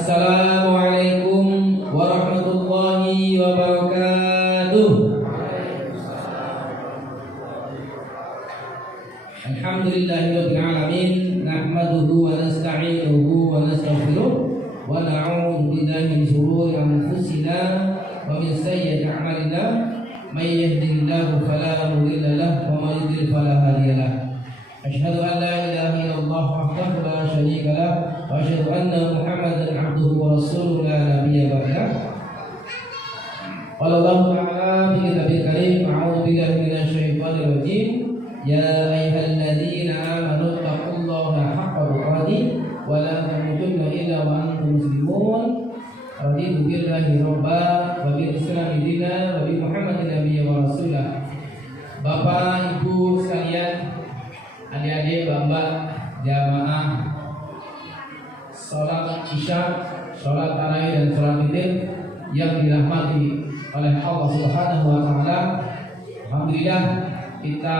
Assalamualaikum warahmatullahi wabarakatuh. Alhamdulillahirabbil alamin, nahmaduhu wa nasta'inuhu wa nastaghfiruh wa na'udzu billahi min shururi anfusina wa min sayyiati a'malina. May yahdihillahu fala mudilla lahu wa may yudlil fala hadiya lahu. Asyhadu an la ilaha illallah wahdahu la syarika lahu wa asyhadu anna Muhammadan 'abduhu wa rasuluhu la nabiyya ba'dah. Qala Allah ta'ala fi kitabil karim, a'udzu billahi minasy syaithanir rajim. Ya ayyuhalladzina amanu taqullaha haqqa tuqatih wa la tamutunna illa wa antum muslimun. Raditu billahi rabba wa bil islami dina wa bi Muhammadin nabiyya wa rasulah. Bapak, Ibu sekalian, adik-adik, Mbak, jamaah salat Isya, salat tarawih dan salat witir yang dirahmati oleh Allah Subhanahu wa taala. Alhamdulillah, kita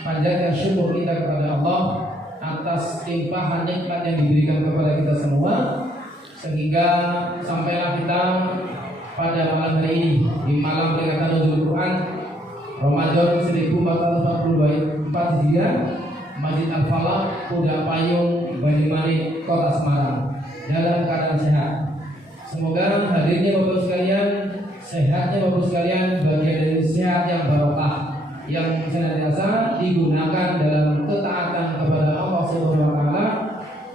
panjatkan syukur kita kepada Allah atas limpahan nikmat yang diberikan kepada kita semua, sehingga sampailah kita pada malam hari ini di malam peringatan Nuzul Quran Ramadan 1444 Hijriah, Masjid Al-Falah, Kuda Payung, Banyumanik, Kota Semarang, dalam keadaan sehat. Semoga hadirnya Bapak sekalian, sehatnya Bapak sekalian bagian dari sehat yang barokah, yang senantiasa digunakan dalam ketaatan kepada Allah Subhanahu wa taala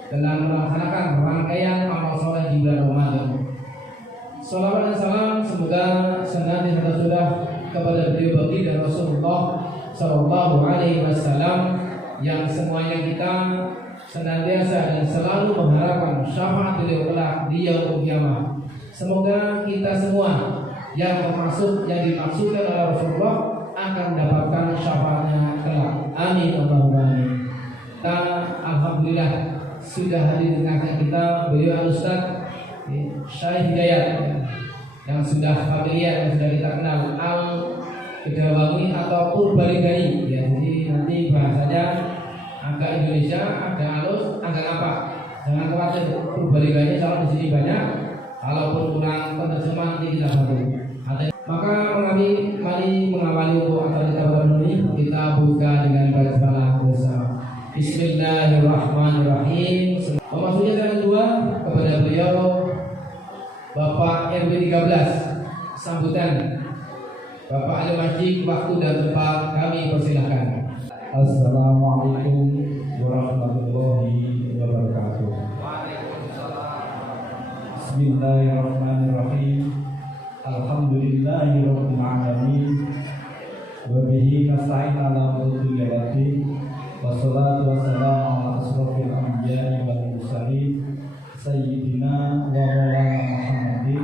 dalam melaksanakan rangkaian amal soleh di bulan Ramadan. Salawat dan salam semoga senantiasa tercurah kepada beliau baginda Rasulullah sallallahu alaihi wasallam, yang semuanya kita senantiasa dan selalu mengharapkan syafaat beliau kelak di yaumul qiyamah. Semoga kita semua yang termasuk yang dimaksudkan oleh Rasulullah akan mendapatkan syafaatnya kelak. Amin Allahumma amin. Kita alhamdulillah sudah hadir di tengah kita beliau Ustaz Syarif Hidayat, yang sudah familiar, yang sudah kita kenal, Al Kedawangi atau Purbalingga. Ya, jadi nanti bahasanya agak Indonesia, agak halus, agak apa? Jangan khawatir, Purbalingga kalau di sini banyak. Kalaupun kurang penerjemahan nanti kita bantu. Maka mari mengawali untuk acara kita pada hari ini, kita buka dengan basmalah bersama. Bismillahirrahmanirrahim. Memasuki yang kedua kepada beliau Bapak RW 13, sambutan Bapak Ali Masjid, waktu dan tempat kami persilahkan. Assalamualaikum warahmatullahi wabarakatuh. Bismillahirrahmanirrahim. Alhamdulillahirabbil alamin. Wa bihi nasta'in ala umuri dunya. Wassalatu wassalamu ala asrofil anbiya'i wal mursalin sayyidina wa maulana Muhammadin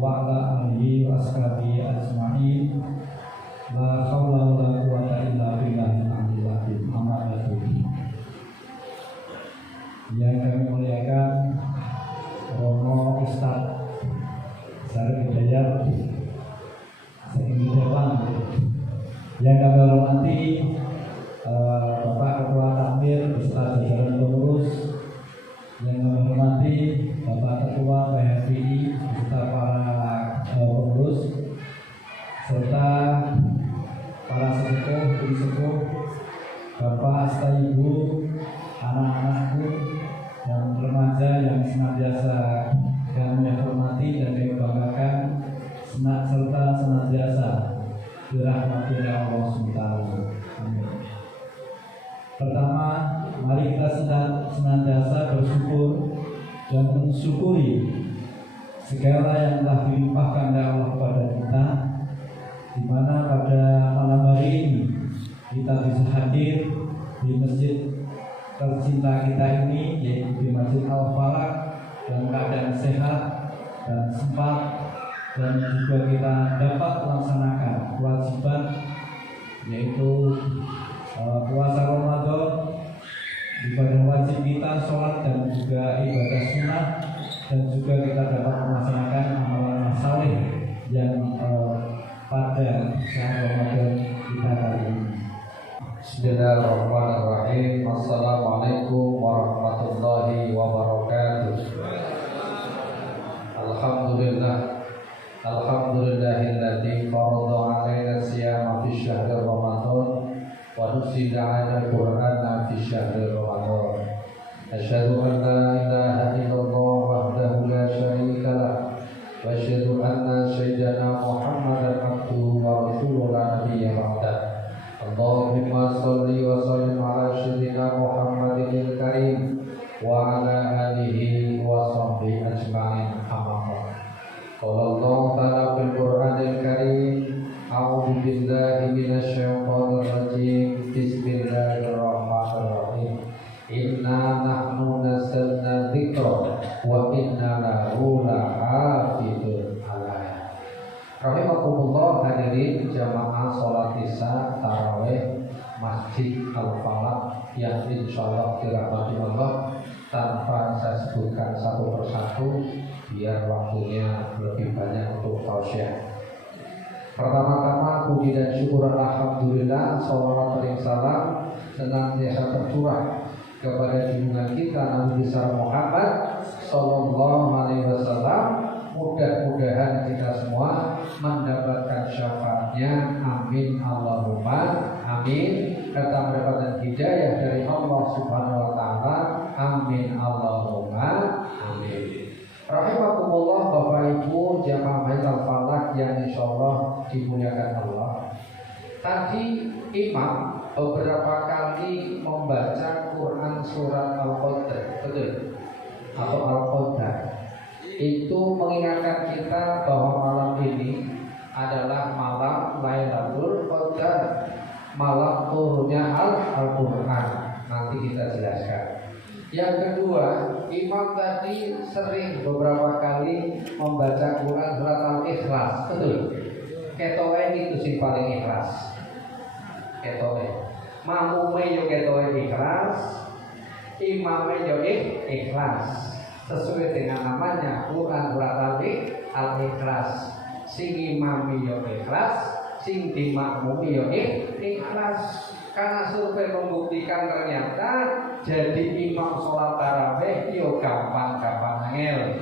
wa ala alihi wa ashabihi ajma'in. La haula wa la quwwata illa billahil aliyyil azim. Amma ba'du. Yang kami muliakan Romo Ustaz Syarif Hidayat Sekini Dewan, yang kami hormati Bapak Ketua Takmir Ustaz Jajaran Pengurus, yang kami hormati Bapak Ketua PHBI beserta para pengurus, serta para sesepuh, ibu sepuh, bapak serta ibu, anak-anakku, dan remaja yang senantiasa kami hormati dan kami banggakan, serta senantiasa dirahmati oleh Allah SWT. Amin. Pertama, mari kita senantiasa bersyukur dan mensyukuri segala yang telah dilimpahkan oleh Allah kepada kita, di mana pada malam hari ini kita bisa hadir di masjid tercinta kita ini, yaitu di Masjid Al-Falah, dalam keadaan sehat dan sempat, dan juga kita dapat melaksanakan kewajiban, yaitu puasa Ramadan, ibadah wajib kita, sholat dan juga ibadah sunnah, dan juga kita dapat melaksanakan amalan saleh yang pada saat Ramadan kita kali ini. Bismillahirrahmanirrahim. Assalamualaikum warahmatullahi wabarakatuh. wa ala alihi wa sahbihi ajma'in amma ba'd. Qala Allah ta'ala fil Qur'anil Karim, a'udzu billahi minasy syaithanir rajim. Bismillahirrahmanirrahim. Inna nahnu nazzalna dzikra wa inna lahu lahafizun. Rahimakumullah, hadirin jamaah salat Isya tarawih Masjid Al-Falaq yang insyaallah dirahmati Allah. Tanpa saya sebutkan satu persatu biar waktunya lebih banyak untuk tausiah. Pertama-tama puji dan syukur alhamdulillah, salawat dan salam senantiasa tercurah kepada junjungan kita Nabi besar Muhammad sallallahu alaihi wasallam. Mudah-mudahan kita semua mendapatkan syafaatnya. Amin Allahumma amin. Kata mendapatkan hidayah dari Allah Subhanahu wa taala. Amin Allahumma amin. Rahimakumullah Bapak Ibu jamaah Masjid Al-Falaq yang insyaallah dimuliakan Allah. Tadi Imam beberapa kali membaca Quran surat Al-Qadr, betul? Atau Al-Qadr. Itu mengingatkan kita bahwa malam ini adalah malam Lailatul Qadar, malam turunnya Al-Quran. Nanti kita jelaskan. Yang kedua, Imam tadi sering beberapa kali membaca Quran surat Al-Ikhlas, betul? Ketoe itu sih paling ikhlas. Ketoe, mamume yo ketoe ikhlas, imame yo ikhlas. Sesuai dengan namanya Quran surat Al-Ikhlas. Sing imami yo ikhlas, sing dimakmumi yo ikhlas. Karena survei membuktikan ternyata jadi imam sholat tarawih yo gampang-gampang angel.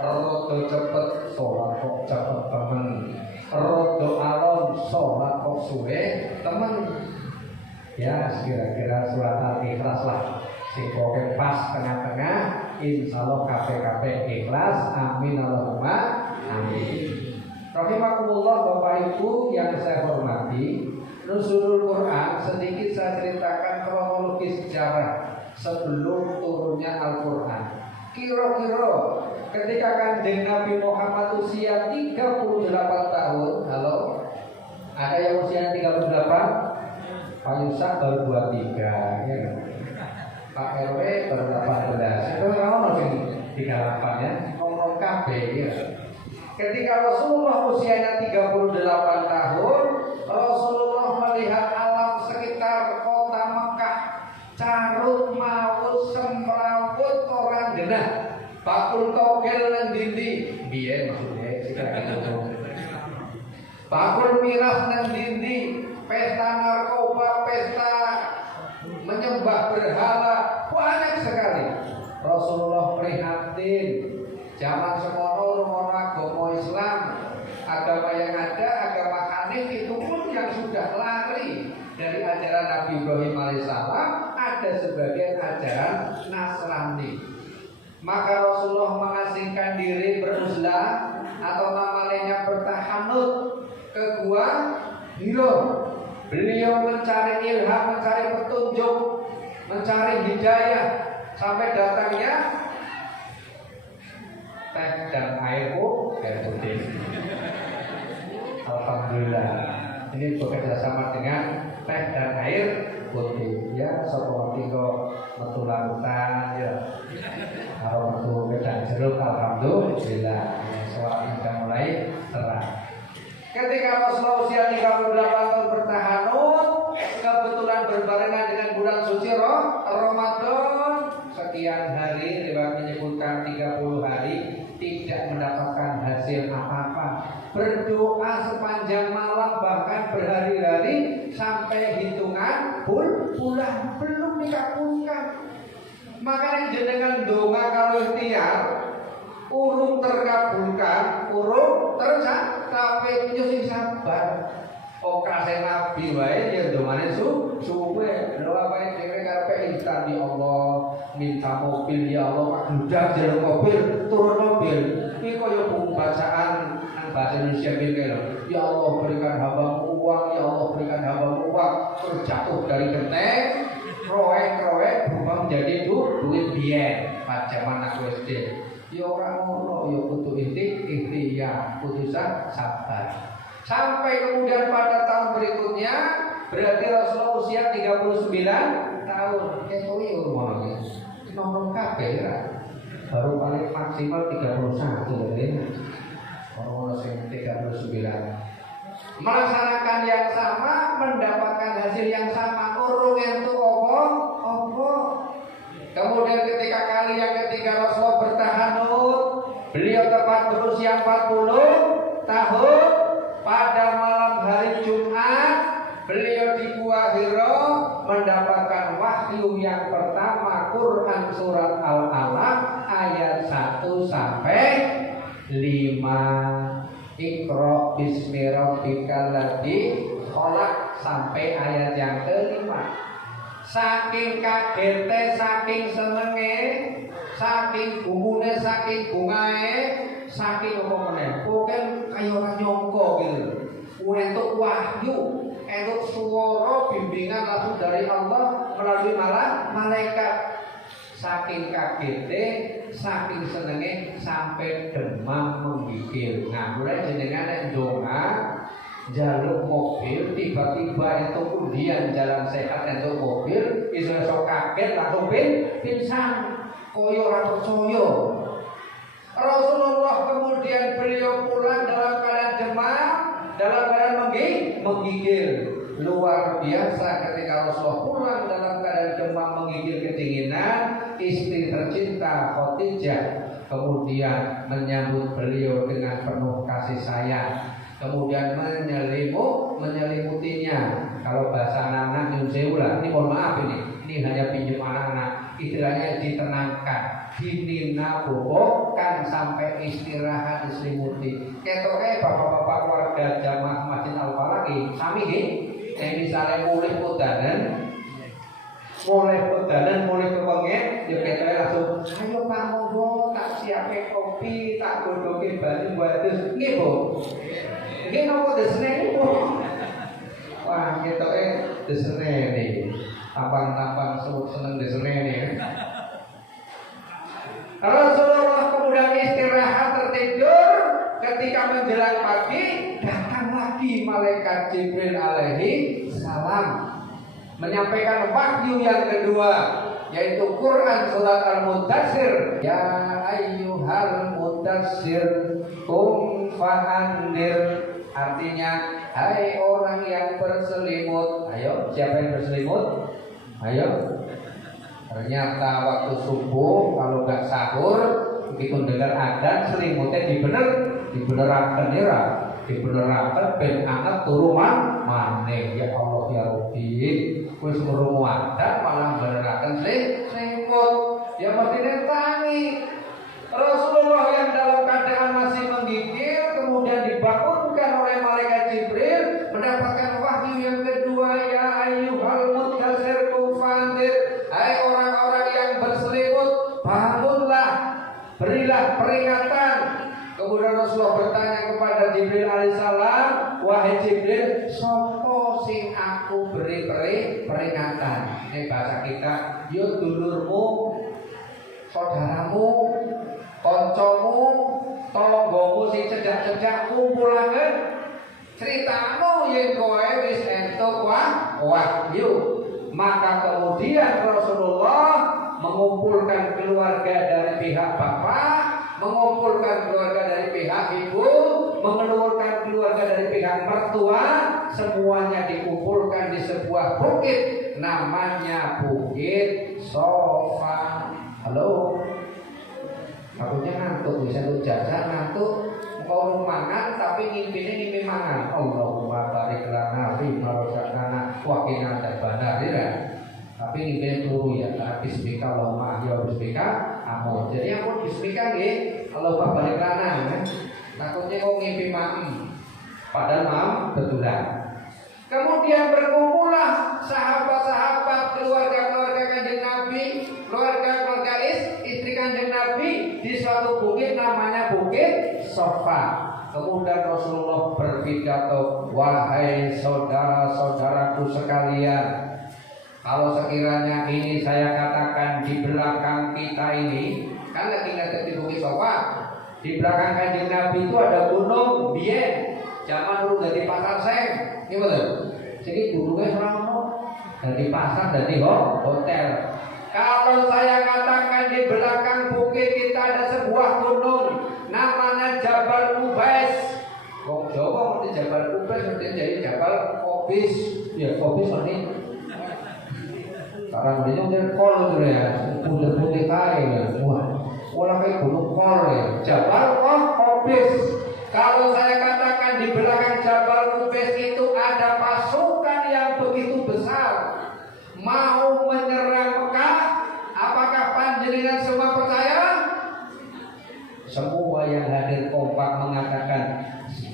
Rodo cepet sholat kok cepet temen, rodo alon sholat kok suwe temen. Ya kira-kira surat Al-Ikhlas lah. Sing pokoke pas tengah-tengah, insyaallah kabeh ikhlas. Amin Allahumma amin. Rahimakumullah Bapak Ibu yang saya hormati, nuzulul Quran sedikit saya ceritakan kronologi sejarah sebelum turunnya Al-Quran. Kira-kira ketika Kanjeng Nabi Muhammad usia 38 tahun, halo? Ada yang usia 38? Pak Yusak baru 23, ya kan? Pak RW baru 18. Itu kalau masih 38 ya, ngomong KB ya. Ketika Rasulullah usianya 38 tahun, Rasulullah melihat alam sekitar kota Mekah carut maut semrawut orang genah. Bakul togel nang dindi, biyen maksudnya sekarang. Bakul miras nang dindi, pesta narkoba, pesta menyembah berhala, banyak sekali. Rasulullah prihatin. Zaman semono agama Islam, agama yang ada, agama Hanif itu pun yang sudah lari dari ajaran Nabi Ibrahim alaihissalam, ada sebagian ajaran Nasrani. Maka Rasulullah mengasingkan diri beruzlah atau namanya bertahanut ke gua Hiro. Beliau mencari ilham, mencari petunjuk, mencari hidayah sampai datangnya teh dan air putih. Alhamdulillah. Ini bekerja sama dengan teh dan air putih. Ya, seperti kok metu larutan ya. Kalau metu wedang jeruk, alhamdulillah. Soal sudah mulai terang. Ketika Rasulullah usia 38 tahun bertahanut, kebetulan berbarengan dengan bulan suci Ramadan, sekian hari, riwayat menyebutkan 30 hari tidak mendapatkan hasil apa-apa. Berdoa sepanjang malam bahkan berhari-hari sampai hitungan bulan belum dikabulkan. Makanya jenengan donga kalau ikhtiar urung terkabulkan, urung tapi nyusi sabar. Okase Nabi wae ya dongane suwe. Lho apa dhewe karepe instan ya Allah, minta mobil ya Allah, Pak Dudak jalan mobil, turun mobil. Iki kaya bacaan nang bahasa Indonesia iki lho. Ya Allah berikan hambamu uang, ya Allah berikan hambamu uang, terus jatuh dari genteng, roek berubah menjadi duit biyen pas zaman aku SD. Ya ora ngono, ya kudu ikhtiar, kudu sabar. Sampai kemudian pada tahun berikutnya berarti Rasulullah usia 39 tahun. Kesuwi ngono ya. Nomor kabeh ya. Baru paling maksimal 31 ya. Orang sing 39. Melaksanakan yang sama, mendapatkan hasil yang sama. Urung entuk apa? Kemudian ketika kali yang ketiga Rasulullah bertahanut, beliau tepat berusia 40 tahun. Pada malam hari Jumat, beliau di Gua Hira mendapatkan wahyu yang pertama, Quran surat Al-Alaq ayat 1 sampai 5. Iqra bismi rabbikal ladzi khalaq sampai ayat yang kelima. Saking kagete, saking senenge, saking gumune, saking bungae, saking apa meneh. Pokoke kaya ora nyangka gitu. Entuk wahyu, entuk swara bimbingan langsung dari Allah melalui malaikat. Saking kagete, saking senenge sampai demam menggigil. Nah, mulai jenengan nek ndonga jaluk mobil, tiba-tiba itu undian jalan sehat itu mobil, iso kaget langsung pingsan, koyo ora percaya. Rasulullah kemudian beliau pulang dalam keadaan demam, dalam keadaan menggigil. Luar biasa ketika Rasulullah pulang dalam keadaan demam menggigil kedinginan, istri tercinta Khadijah kemudian menyambut beliau dengan penuh kasih sayang, kemudian menyelimutinya. Kalau bahasa anak-anak nyun sewu lah, ini mohon maaf ini hanya pinjam anak-anak, istilahnya ditenangkan, dinina bobokkan sampai istirahat diselimuti. Ketoknya bapak-bapak keluarga jamaah Masjid Al-Falaq sami nggih, misalnya mulai kodanan, mulai kepengen, ya ketoknya langsung, ayo Pak monggo tak siapin kopi, tak godokin bali wadus, nggih Bu. Nggih nopo desene Bu. Wah, ketoknya desene nih. Tampang-tampang seneng desene nih. Rasulullah kemudian istirahat tertidur. Ketika menjelang pagi, datang lagi malaikat Jibril alaihi salam menyampaikan wahyu yang kedua, yaitu Quran surat Al-Mudaththir. Ya ayyuhal mudaththir qum fa'andir. Artinya, hai orang yang berselimut. Ayo, siapa yang berselimut? Ayo. Ternyata waktu subuh kalau nggak sahur, begitu dengar adzan selimutnya dibenerakan ya, dibenerakan ben anak turu maneh. Ya Allah ya Rabbi, wis krungu adzan malah benerakan selimut. Ya mestine tangi. Rasulullah yang dalam keadaan masih menggigil kemudian dibangunkan oleh malaikat Jibril mendapatkan wahyu yang kedua, ya ayyuhal mudaththir qum fa'andir. Hai orang-orang yang berselimut, bangunlah, berilah peringatan. Kemudian Rasulullah bertanya kepada Jibril alaihissalam, wahai Jibril, sopo sing aku beri peringatan? Ini bahasa kita, yo dulurmu, saudaramu, koncomu, tonggomu sing cedhak-cedhak kumpulaken ceritamu yen kowe wis entuk wahyu. Maka kemudian Rasulullah mengumpulkan keluarga dari pihak bapak, mengumpulkan keluarga dari pihak ibu, mengumpulkan keluarga dari pihak mertua, semuanya dikumpulkan di sebuah bukit namanya Bukit Sofa. Halo, takutnya ngantuk, bisa lu jajan ngantuk, mau mangan tapi ngimpi mangan. Allahumma barik lana fi ma razaqtana wa qina adzabannar. Tapi ngimpi turu ya, bismika Allahumma ya bismika amun. Jadi amun bismika nggih, Allahumma barik lana. Takutnya kok ngimpi maem, padahal maem betulan. Kemudian berkumpullah sahabat-sahabat, keluarga-keluarga Kanjeng Nabi, keluarga-keluarga istri Kanjeng Nabi di suatu bukit namanya Bukit Sofa. Kemudian Rasulullah berpidato, wahai saudara-saudaraku sekalian, Kalau sekiranya ini saya katakan di belakang kita ini, kan lagi ngadep di Bukit Sofa, di belakang Kanjeng Nabi itu ada gunung biyen, zaman dulu dari pasar seng, ini betul. Jadi gunungnya serang dari pasar dari hotel. Kalau saya katakan di belakang bukit kita ada sebuah gunung, namanya Jabal Kubais. Wong Jawa ngerti Jabal Kubais, ngerti jadi Jabal Kobis, ya Kobis ngerti. Karena dia udah kol itu ya, putih-putih kaya, wah kayak gunung kol ya, Jabal Kobis. Kalau saya katakan di belakang Jabal Kubais itu ada pasukan yang begitu besar, mau menyerang Mekah, apakah panjenengan semua percaya? Semua yang hadir kompak mengatakan,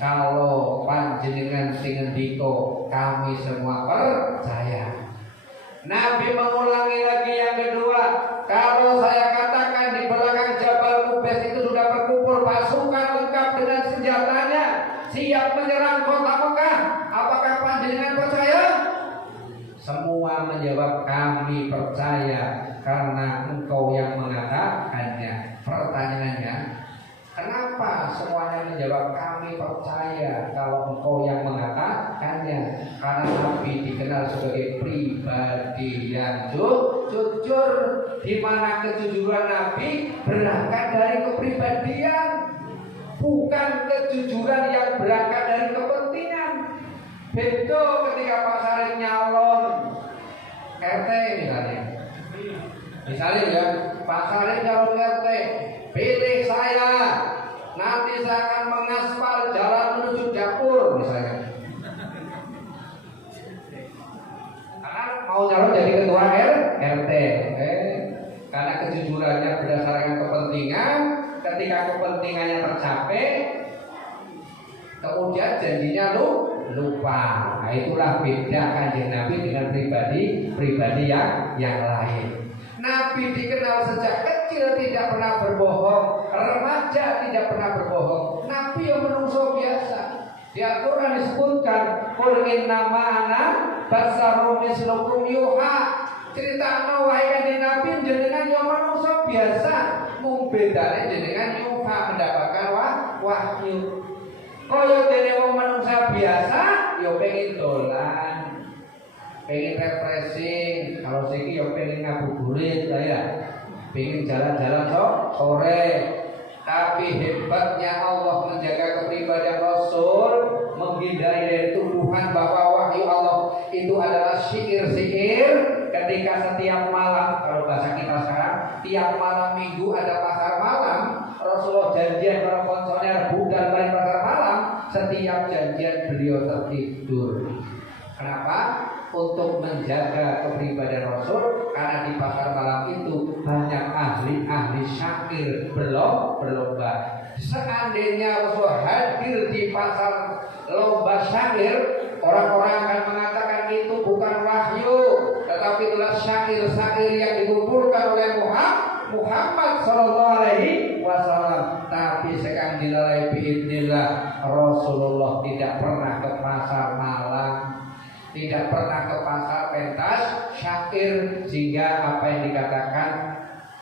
kalau panjenengan sing ngendika kami semua percaya. Nabi mengulangi lagi yang kedua, kalau saya katakan di belakang Jabal Kubais itu sudah berkumpul pasukan lengkap dengan senjatanya, siap menyerang kota Mekah, apakah panjenengan percaya? Semua menjawab kami percaya karena engkau yang mengatakannya. Pertanyaannya, kenapa semuanya menjawab kami percaya kalau engkau yang mengatakannya? Karena Nabi dikenal sebagai pribadi yang jujur, di mana kejujuran Nabi berangkat dari kepribadian, bukan kejujuran yang berangkat dari kepentingan. Betul ketika Pak Sarip nyalon RT misalnya ya, Pak Sarip nyalon RT, pilih saya, nanti saya akan mengaspal jalan menuju dapur misalnya. Karena mau nyalon jadi ketua RT, karena kejujurannya berdasarkan kepentingan. Ketika kepentingannya tercapai, kemudian janjinya lupa. Nah, itulah beda Kanjeng Nabi dengan pribadi yang lain. Nabi dikenal sejak kecil tidak pernah berbohong, remaja tidak pernah berbohong. Nabi yang menungso biasa. Di Al-Quran disebutkan, qul innama ana basarun mislukum yuha. Cerita wahai Kanjeng Nabi jenengan yang menungso biasa, mung bedane jenengan yuha mendapatkan wahyu. Kaya dene wong manungsa biasa, yo pengen dolan, pengen refreshing. Kalau siki yo pengen ngabuburit lah ya, pengen jalan-jalan sore. Tapi hebatnya Allah menjaga kepribadian Rasul, menghindari dari tuduhan bahwa wahyu Allah itu adalah sihir-sihir. Ketika setiap malam, kalau bahasa kita sekarang, tiap malam minggu ada pasar malam, Rasulullah janjian para konsoner bukan main pasar malam. Setiap janjian beliau tertidur. Kenapa? Untuk menjaga kepribadian Rasul, karena di pasar malam itu banyak ahli syakir berlomba. Seandainya Rasul hadir di pasar lomba syakir, orang-orang akan mengatakan itu bukan wahyu, tetapi itulah syair-syair yang dikumpulkan oleh Muhammad sallallahu alaihi wasallam. Tapi sekarang dinilai biidznillah, Rasulullah tidak pernah ke pasar malam, tidak pernah ke pasar pentas syair, sehingga apa yang dikatakan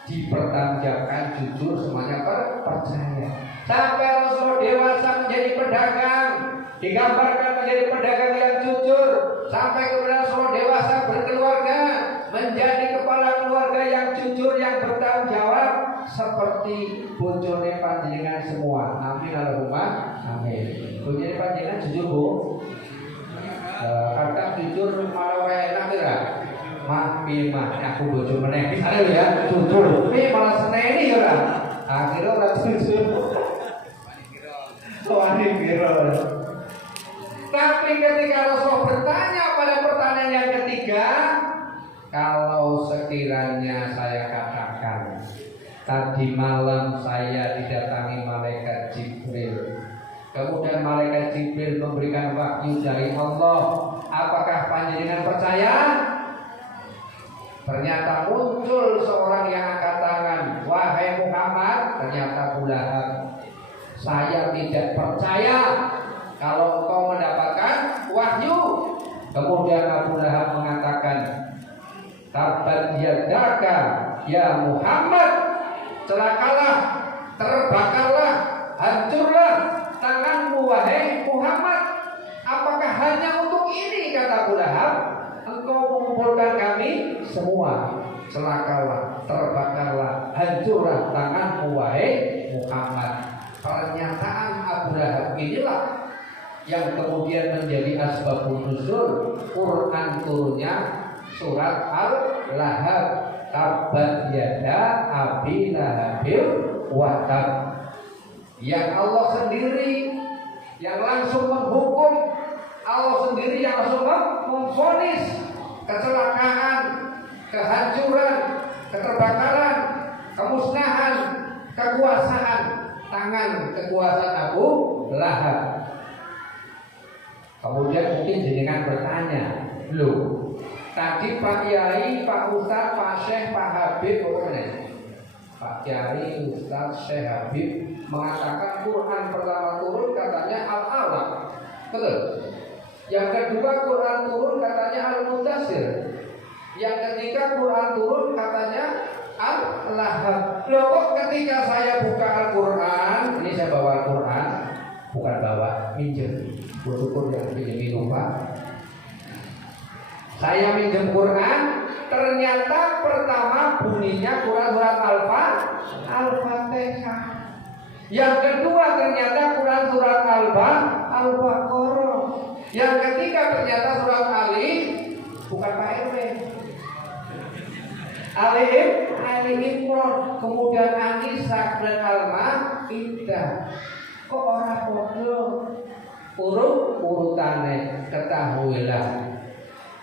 dipertanggungjawabkan, jujur, semuanya percaya. Sampai Rasul dewasa menjadi pedagang, digambarkan menjadi pedagang yang jujur. Sampai kemudian Rasul dewasa berkeluarga, menjadi kepala keluarga yang jujur, yang bertanggung jawab, seperti bojone panjenengan semua. Amin Allahumma amin. Bojone panjenengan jujur Bu? Kadang jujur malah enak ya. Aku bojo meneh. Misalnya ya, jujur, tapi malah seneni ya ora. Akhirnya ora jujur. Wani kira. Tapi ketika Rasul bertanya pada pertanyaan yang ketiga, kalau sekiranya saya katakan tadi malam saya didatangi malaikat Jibril, kemudian malaikat Jibril memberikan wahyu dari Allah, apakah panjenengan percaya? Ternyata muncul seorang yang angkat tangan, wahai Muhammad, ternyata Abu Lahab, saya tidak percaya kalau engkau mendapatkan wahyu. Kemudian Abu Lahab mengatakan, Tabat yadaka ya Muhammad, celakalah, terbakarlah, hancurlah tanganmu wahai Muhammad. Apakah hanya untuk ini, kata Abu Lahab, engkau mengumpulkan kami semua? Celakalah, terbakarlah, hancurlah tanganmu wahai Muhammad. Pernyataan Abu Lahab inilah yang kemudian menjadi asbabun nuzul Quran turunnya surat Al-Lahab. Tabat yada abi lahabil wa tab. Yang Allah sendiri yang langsung menghukum, Allah sendiri yang langsung memvonis kecelakaan, kehancuran, keterbakaran, kemusnahan, kekuasaan tangan kekuasaan Abu Lahab. Kemudian mungkin jenengan bertanya, loh, tadi Pak Kiai, Pak Ustaz, Pak Syekh, Pak Habib, Pak Kiai, Ustaz, Syekh, Habib mengatakan Quran pertama turun katanya Al-Alaq, betul? Yang kedua Quran turun katanya Al-Mudaththir. Yang ketiga Quran turun katanya Al-Lahab. Loh, kok ketika saya buka Al-Quran, ini saya bawa Al-Quran, bukan bawa, minjem. Bersyukur yang pinjam lupa. Saya minjem Quran, ternyata pertama bunyinya Quran surat Al-Fatihah. Yang kedua ternyata Quran surat Al-Baqarah. Yang ketiga ternyata surat Ali, bukan Pak RW. Ali Imran, kemudian An-Nisa dan Al-Maidah. Kok ora padha urut-urutane? Ketahuilah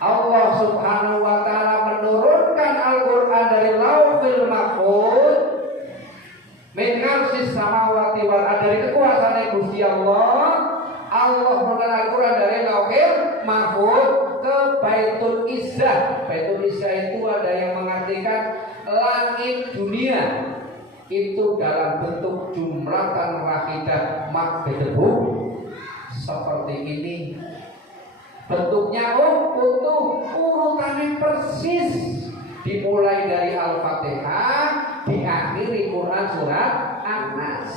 Allah Subhanahu wa taala menurunkan Al-Qur'an dari Lauhil Mahfuz min arsis samawati wal ardi, dari kekuasaan Gusti Allah. Allah menurunkan Al-Qur'an dari Lauhil Mahfuz ke Baitul Izzah. Baitul Izzah itu ada yang mengartikan langit dunia. Itu dalam bentuk jumlatan wahidah makdebuk seperti ini. Bentuknya utuh, urutannya persis, dimulai dari Al-Fatihah, diakhiri Quran surat An-Nas.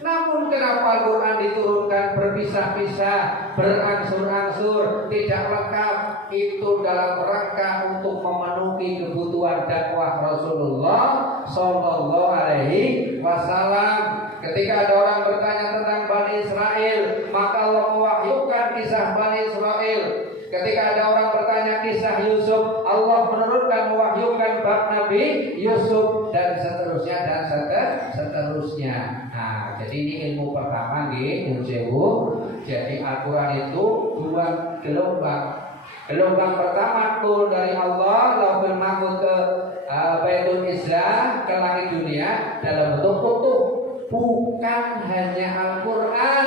Namun kenapa Al-Quran diturunkan berpisah-pisah, berangsur-angsur, tidak lengkap? Itu dalam rangka untuk memenuhi kebutuhan dakwah Rasulullah Sallallahu Alaihi Wasallam. Ketika ada orang bertanya tentang Bani Israel, maka Allah mewahyukan kisah Bani Israel. Ketika ada orang bertanya kisah Yusuf, Allah menurunkan mewahyukan bab Nabi Yusuf, dan seterusnya dan seterusnya. Nah, jadi ini ilmu pertama nih, jadi Al-Quran itu dua gelombang. Gelombang pertama turun dari Allah, Lauhul Mahfuz ke Baitul Izzah, ke langit dunia dalam bentuk utuh. Bukan hanya Al-Quran,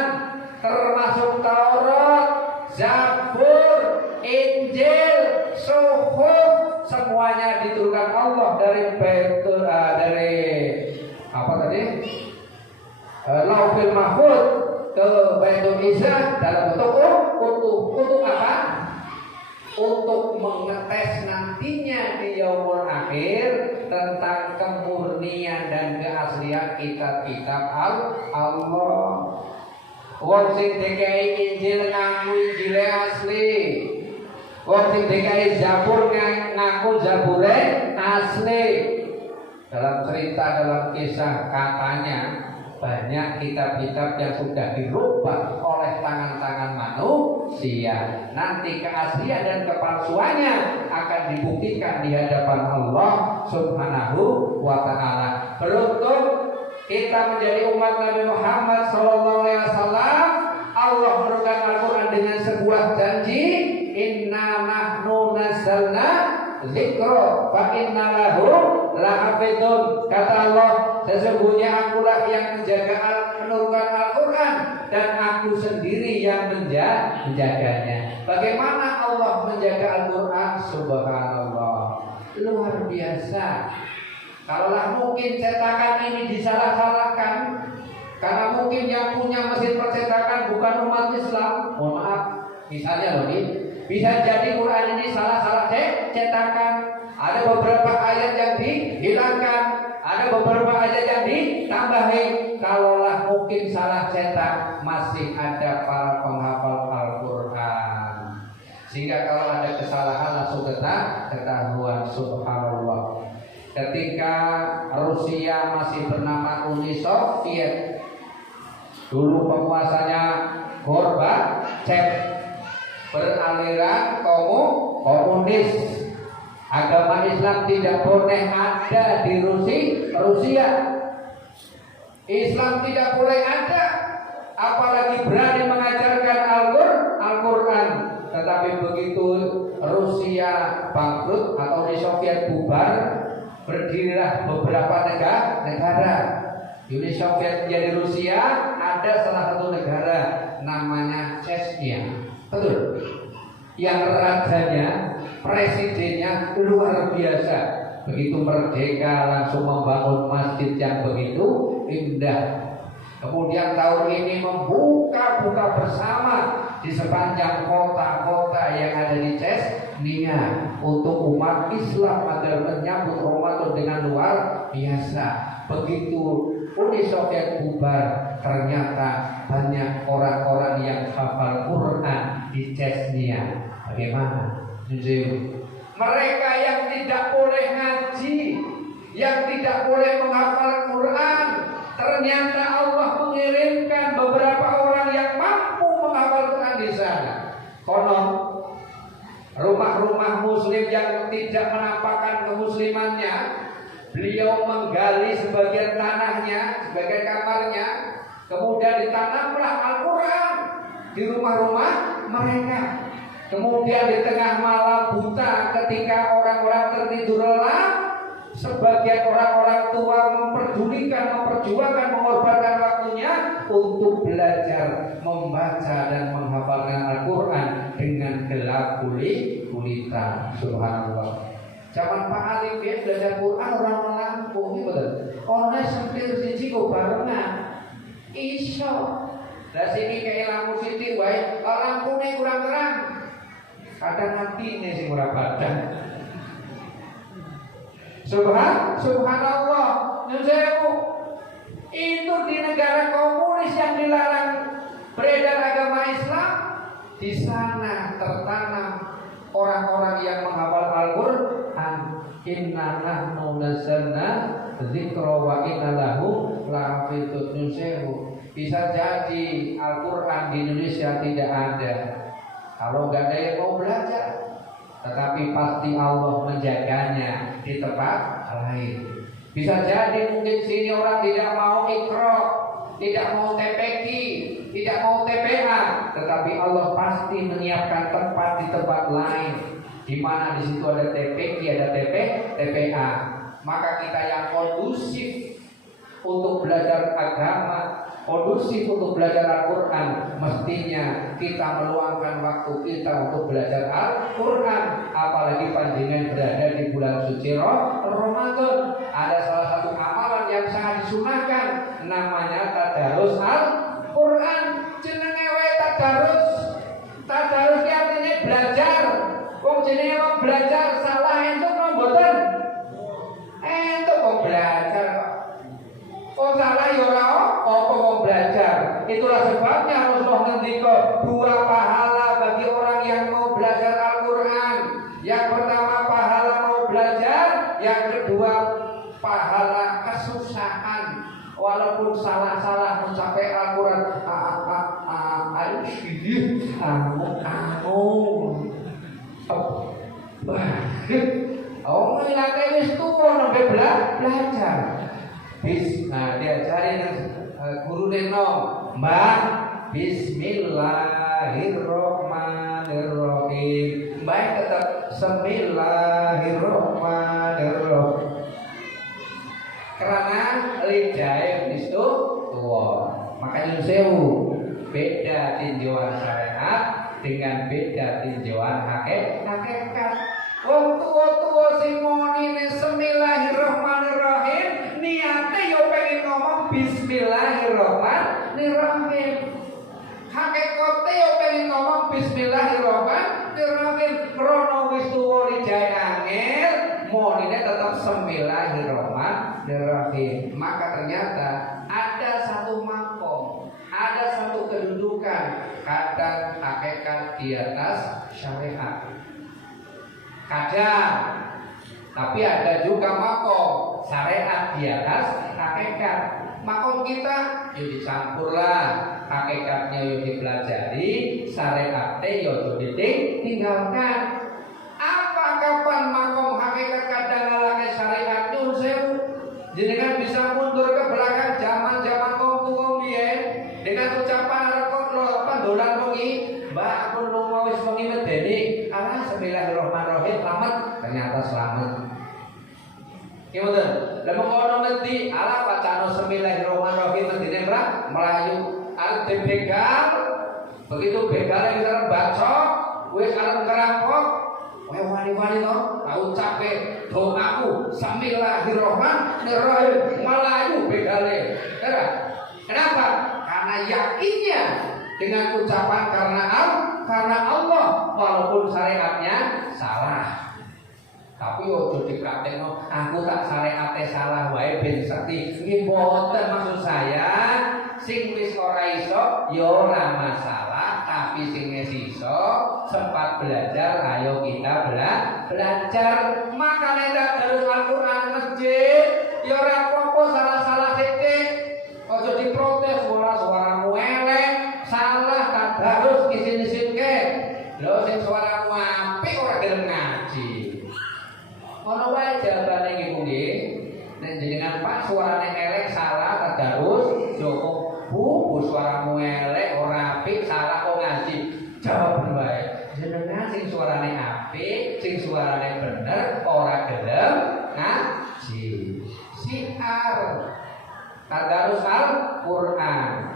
termasuk Taurat, Zabur, Injil, Suhuf, semuanya diturunkan Allah dari Baitul Lauhul Mahfuz ke Baitul Izzah dalam bentuk utuh. Untuk apa? Untuk mengetes nantinya di yaumul akhir tentang kemurnian dan keaslian kitab-kitab Allah. Wong sing dikai Injil ngaku Injile asli, wong sing dikai Zabur ngaku Zabure asli. Dalam cerita, dalam kisah, katanya banyak kitab-kitab yang sudah dirubah oleh tangan-tangan manusia. Nanti keaslian dan kepalsuannya akan dibuktikan di hadapan Allah Subhanahu wa ta'ala. Beruntung kita menjadi umat Nabi Muhammad SAW. Allah menurunkan Al-Quran dengan sebuah janji, inna nahnu nazzalna dzikra wa inna lahu lahafidun. Kata Allah, sesungguhnya akulah yang menurunkan Al-Quran dan aku sendiri yang menjaganya. Bagaimana Allah menjaga Al-Quran? Subhanallah, luar biasa. Kalaulah mungkin cetakan ini disalah-salahkan, karena mungkin yang punya mesin percetakan bukan umat Islam, mohon maaf, misalnya loh nih, bisa jadi Quran ini salah-salah cetakan, Ada beberapa ayat yang dihilangkan, ada beberapa ayat yang ditambahin. Kalaulah mungkin salah cetak, masih ada para penghafal Al-Quran. Sehingga kalau ada kesalahan langsung ketahuan. Subhanallah. Ketika Rusia masih bernama Uni Soviet, dulu penguasanya Gorbachev, beraliran komunis. Agama Islam tidak boleh ada di Rusia. Islam tidak boleh ada, apalagi berani mengajarkan Al-Quran. Tetapi begitu Rusia bangkrut atau Uni Soviet bubar, berdirilah beberapa negara. Uni Soviet menjadi Rusia, ada salah satu negara namanya Chechnya. Betul. Yang rajanya, presidennya luar biasa. Begitu merdeka langsung membangun masjid yang begitu indah. Kemudian tahun ini membuka bersama di sepanjang kota-kota yang ada di Chechnya untuk umat Islam agar menyambut Ramadan dengan luar biasa. Begitu Uni Soviet bubar, ternyata banyak orang-orang yang hafal Quran di Chechnya. Bagaimana? Mereka yang tidak boleh ngaji, yang tidak boleh menghafal Quran, ternyata Allah mengirimkan beberapa orang yang mampu menghafal Quran di sana. Konon rumah-rumah Muslim yang tidak menampakkan kemuslimannya, beliau menggali sebagian tanahnya, sebagai kamarnya, kemudian ditanamlah Al-Quran di rumah-rumah mereka. Kemudian di tengah malam buta, ketika orang-orang tertidur lelap, sebagian orang-orang tua memperdulikan, memperjuangkan, mengorbankan waktunya untuk belajar membaca dan menghafalkan Al-Quran dengan gelap gulita. Subhanallah. Zaman Pak Ali dia belajar Quran orang Lampung, betul. Orang sempil siji kok barengan. Iso. Lah sini kayak lampu siti wae, lampune kurang terang. Kadang hati ini sih murah badan. Subhanallah. Nusewu. Itu di negara komunis yang dilarang beredar agama Islam, di sana tertanam orang-orang yang menghafal Al-Quran. Inna nahnu nazzalna dzikra wa inna lahu lahafizun. Nusewu. Bisa jadi Al-Quran di Indonesia tidak ada kalau nggak ada yang mau belajar, tetapi pasti Allah menjaganya di tempat lain. Bisa jadi mungkin sini orang tidak mau Iqra, tidak mau TPQ, tidak mau TPA, tetapi Allah pasti menyiapkan tempat di tempat lain, di mana di situ ada TPQ, ada TPA. Maka kita yang kondusif untuk belajar agama, kondusif untuk belajar Al-Quran, mestinya kita meluangkan waktu kita untuk belajar Al-Quran. Apalagi panjenengan berada di bulan suci Ramadan. Ada salah satu amalan yang sangat disunahkan, namanya tadarus Al-Quran. Jenenge wae tadarus. Tadarus artinya belajar. Wong jenenge wong belajar salah entuk mboten? Entuk wong belajar kok. Oh salah ya ora apa wong belajar. Itulah sebabnya Rasulullah ngendika 2 pahala bagi orang yang mau belajar Al-Quran. Yang pertama pahala mau belajar, yang kedua pahala kesusahan. Walaupun salah-salah mencapai Al-Quran, oh ngilate wis tuwa nembe belajar. Nah diajarin guru neno, Mbak, Bismillahirrohmanirrohim. Mbak tetap Bismillahirrohmanirrohim. Karena lidah itu tua. Makanya sewu beda tinjauan syariat dengan beda tinjauan hakikat. Wong tua-tua sing muni Bismillahirrohmanirrohim, niate yo pengen ngomong Bismillahirrohmanirrohim. Hakikate yo pengen ngomong Bismillahirrohmanirrohim. Krono wis tuwa lijae angel, ini tetap Bismillahirrahmanirrahim. Maka ternyata ada satu makom, ada satu kedudukan, kadang hakikat di atas syariat. Kadang, tapi ada juga makom syariat di atas hakikat. Makom kita yuk dicampurlah, hakikatnya yuk dipelajari, syariatnya yuk ditinggalkan. Apa kapan makom hakikat kadang ngalahke syariat nyun sewu? Jenengan bisa mundur ke belakang zaman kaum biyen dengan ucapan arep dolan wengi, Mbak pun lunga wis wengi medeni, alah bismillahirrahmanirrahim selamat, ternyata selamat. Gimana? Lah mengkono mesti ala bacaan bismillahirrahmanirrahim medine melayu arep dibegal. Begitu begalnya kita baca, wis arep ngerampok, kowe wani-wani to, ucape doaku bismillahirrahmanirrahim melayu begale. Kenapa? Karena yakinnya dengan ucapan karena Allah walaupun syariatnya salah. Tapi ojo dipraktekno, aku tak syariate salah wae ben sekti. Nggih mboten, maksud saya sing wis ora iso ya ora masalah, tapi sing wis iso sempat belajar, ayo kita belajar. Makane tadarus Al-Qur'an masjid ya ora apa-apa salah-salah sithik. Ojo diprotes suaramu elek, salah tadarus isin-isinke. Lho sing suaramu apik ora gelem ngaji. Ono wae jawabane nggih nggih. Nek jenengan Pak suarane elek salah tadarus, Joko Bu suaramu elek ora apik salah kok ngaji. Jawab wae. Jenengan sing suarane apik, sing suarane bener ora gelem ngaji. Siar tadarus Al-Qur'an.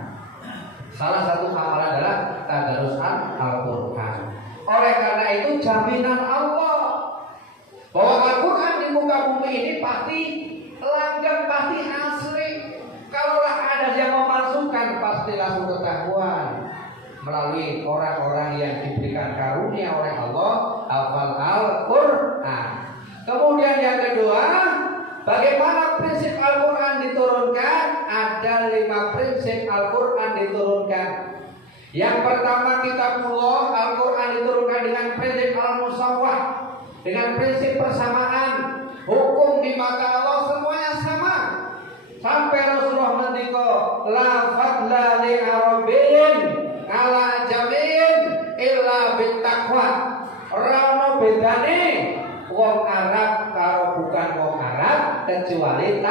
Salah satu amalan adalah tadarus Al-Qur'an. Oleh karena itu jaminan Allah bahwa Al-Quran di muka bumi ini pasti langgeng, pasti asli. Kalaulah ada yang memalsukan, pasti langsung ketahuan melalui orang-orang yang diberikan karunia oleh Allah hafal Al-Quran. Kemudian yang kedua, bagaimana prinsip Al-Quran diturunkan? Ada 5 prinsip Al-Quran diturunkan. Yang pertama, kitabullah, Al-Quran diturunkan dengan prinsip al-musawwah, dengan prinsip persamaan. Hukum di mata Allah semuanya sama. Sampai Rasulullah mendiko la fadla li arabiyyin ala jam'in illa bittaqwa. Ora ono bedane wong Arab karo bukan wong Arab kecuali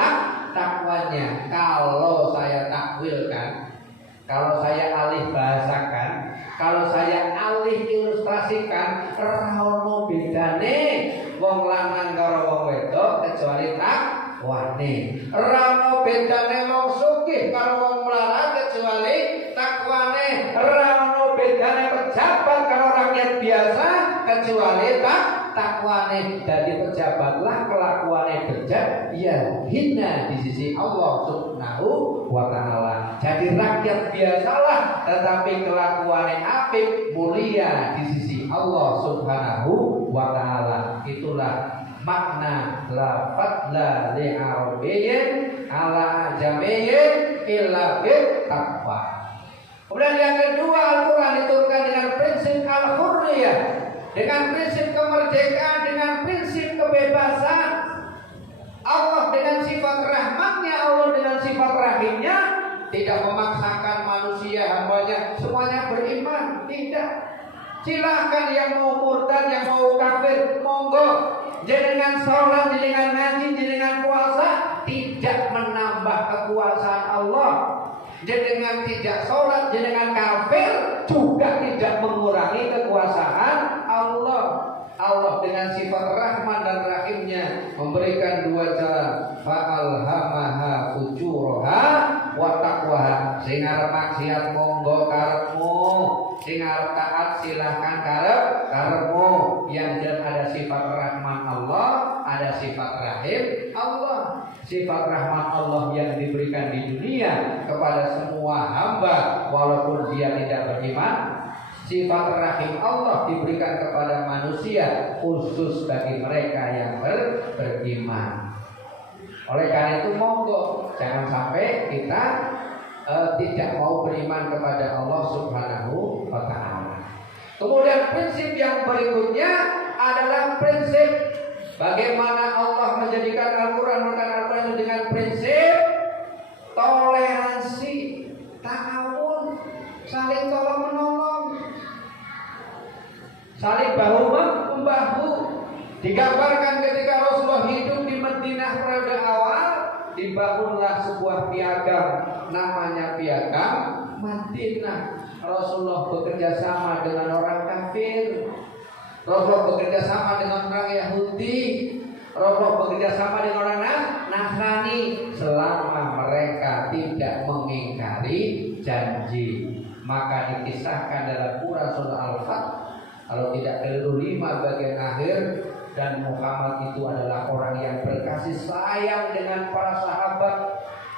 takwanya. Kalau saya takwilkan, kalau saya alih bahasakan, kalau saya alih ilustrasikan, ora ono bedane wong lanang karo wong wedok kecuali takwane. Ora ono bedane wong sugih karo wong melarat kecuali takwane. Ora ono bedane pejabat karo rakyat biasa kecuali takwane. Dari pejabatlah kelakuane bejat, ya hina di sisi Allah Subhanahu wa taala. Jadi rakyat biasalah tetapi kelakuane apik, mulia di sisi Allah Subhanahu wa taala. Itulah makna la fadla li arabiyyin ala jamiyyin illa bit taqwa. Kemudian yang kedua, Al-Quran diturunkan dengan prinsip al-hurriyah, dengan prinsip kemerdekaan, dengan prinsip kebebasan. Allah dengan sifat rahmatnya, Allah dengan sifat rahimnya tidak memaksakan manusia hambanya semuanya beriman, tidak. Silahkan yang mau murtad, yang mau kafir, monggo. Jenengan sholat, jenengan ngaji, jenengan puasa tidak menambah kekuasaan Allah. Jenengan tidak sholat, jenengan kafir juga tidak mengurangi kekuasaan Allah. Allah dengan sifat Rahman dan Rahimnya memberikan 2 jalan, fa'alhamaha fujuraha wa taqwaha. Sing arep maksiat monggo karepmu, sing arep taat silahkan karepmu. Yang jelas ada sifat Rahman Allah, ada sifat Rahim Allah. Sifat Rahman Allah yang diberikan di dunia kepada semua hamba walaupun dia tidak beriman, Sifat rahim Allah diberikan kepada manusia khusus bagi mereka yang beriman. Oleh karena itu monggo jangan sampai kita tidak mau beriman kepada Allah Subhanahu wa ta'ala. Kemudian prinsip yang berikutnya adalah prinsip bagaimana Allah menjadikan Al-Quran itu dengan prinsip toleransi, ta'awun, saling tolong menolong, saling bahu-membahu. Digambarkan ketika Rasulullah hidup di Madinah periode awal, dibangunlah sebuah piagam, namanya piagam Madinah. Rasulullah bekerja sama dengan orang kafir, Rasulullah bekerja sama dengan orang Yahudi, Rasulullah bekerja sama dengan orang Nasrani, selama mereka tidak mengingkari janji. Maka dikisahkan dalam Quran surah Al-Fat, kalau tidak keliru 5 bagian akhir, dan Muhammad itu adalah orang yang berkasih sayang dengan para sahabat,